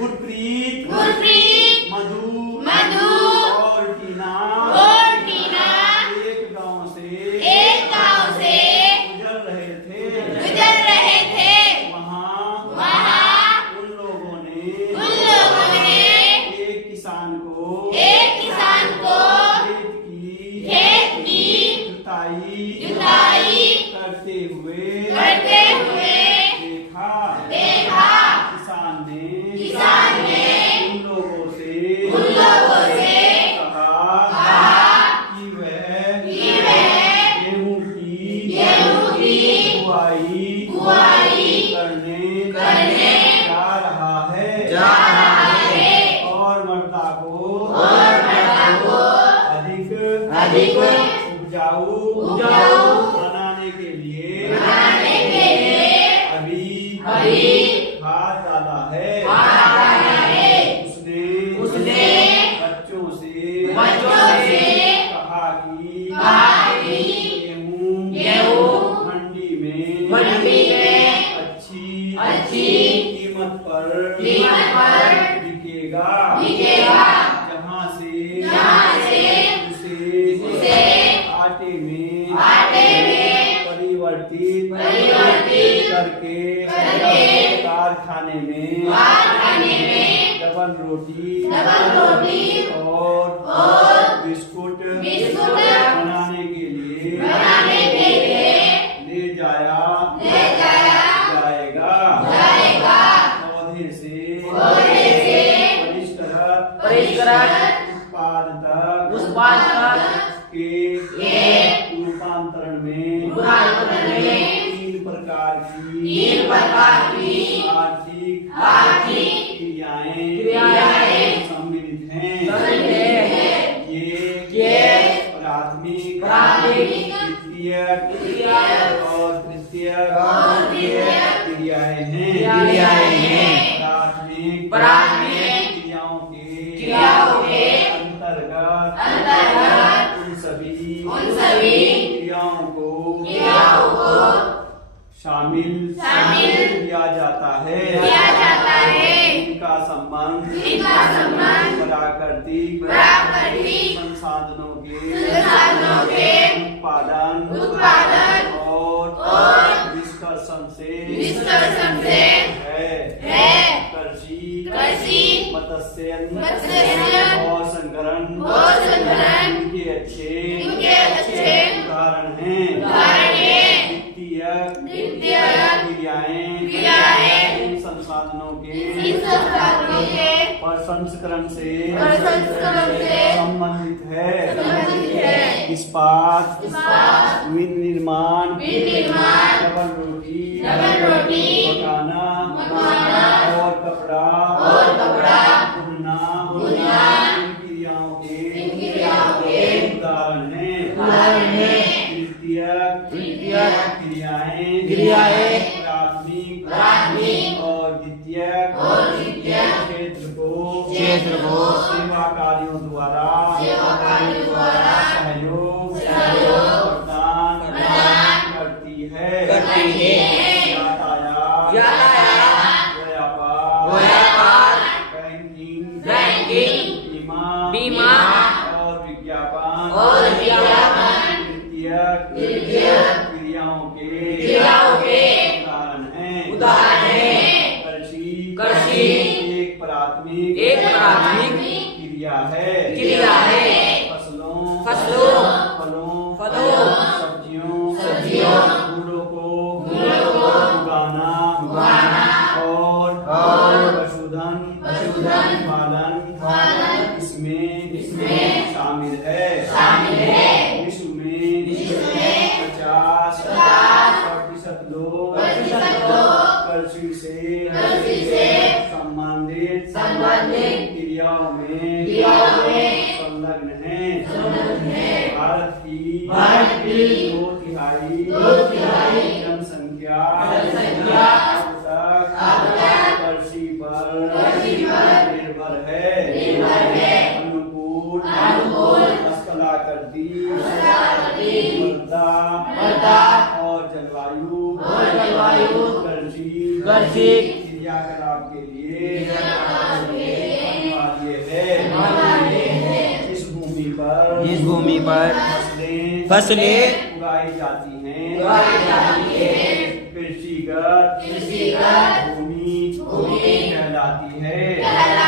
गुरप्रीत मधु और टीना एक गांव से गुजर रहे थे। वहाँ उन लोगों ने एक किसान को खेत की जुताई करते हुए देखा। किसान ने उन लोगों से कहा कि वह गेहूं की बुआई करने जा रहा है और मृदा को अधिक उपजाऊ बनाने के लिए अभी खाद डाला है। उसने बच्चों से कहा कि गेहूं मंडी में अच्छी कीमत पर बिकेगा, जहाँ से उसे आटे में परिवर्तित करके कारखाने में डबल रोटी और बिस्कुट बनाने के लिए ले जाया जाएगा। पौधे से परिष्कृत उत्पाद तक के रूपांतरण में 3 प्रकार की आर्थिक क्रियाएं सम्मिलित हैं। ये प्राथमिक, द्वितीय और तृतीय क्रियाएं हैं। प्राथमिक क्रियाओं के अंतर्गत उन सभी क्रियाओं को शामिल किया जाता है। इनका संबंध प्राकृतिक संसाधनों के उत्पादन और विकर्षण से है। कृषि, मत्स्य और संग्रहण इनके अच्छे उदाहरण हैं। वित्तीय क्रियाएं इन संसाधनों के प्रसंस्करण से संबंधित है। इस्पात, विनिर्माण, डबल रोटी पकाना और कपड़ा बुनना इन क्रियाओं के उदाहरण हैं। तृतीय क्रियाएं प्राथमिक और द्वितीय क्षेत्र को सेवा कार्यों द्वारा सहयोग प्रदान करती है। यातायात, व्यापार, बैंकिंग, बीमा और विज्ञापन तृतीय क्रियाओं के उदाहरण हैं। कृषि एक प्राथमिक क्रिया है। फसलों, फलों, सब्जियों, फूलों को उगाना और पशुधन पालन इसमें शामिल है। विश्व में 50% लोग कृषि से संबंधित क्रियाओं में संलग्न हैं। भारत की 2/3 जनसंख्या अब तक कृषि पर निर्भर है। अनुकूल स्थलाकृति, मृदा और जलवायु कृषि क्रियाकलाप के लिए पर फसलें उगाई जाती हैं कृषिगत भूमि कहलाती है।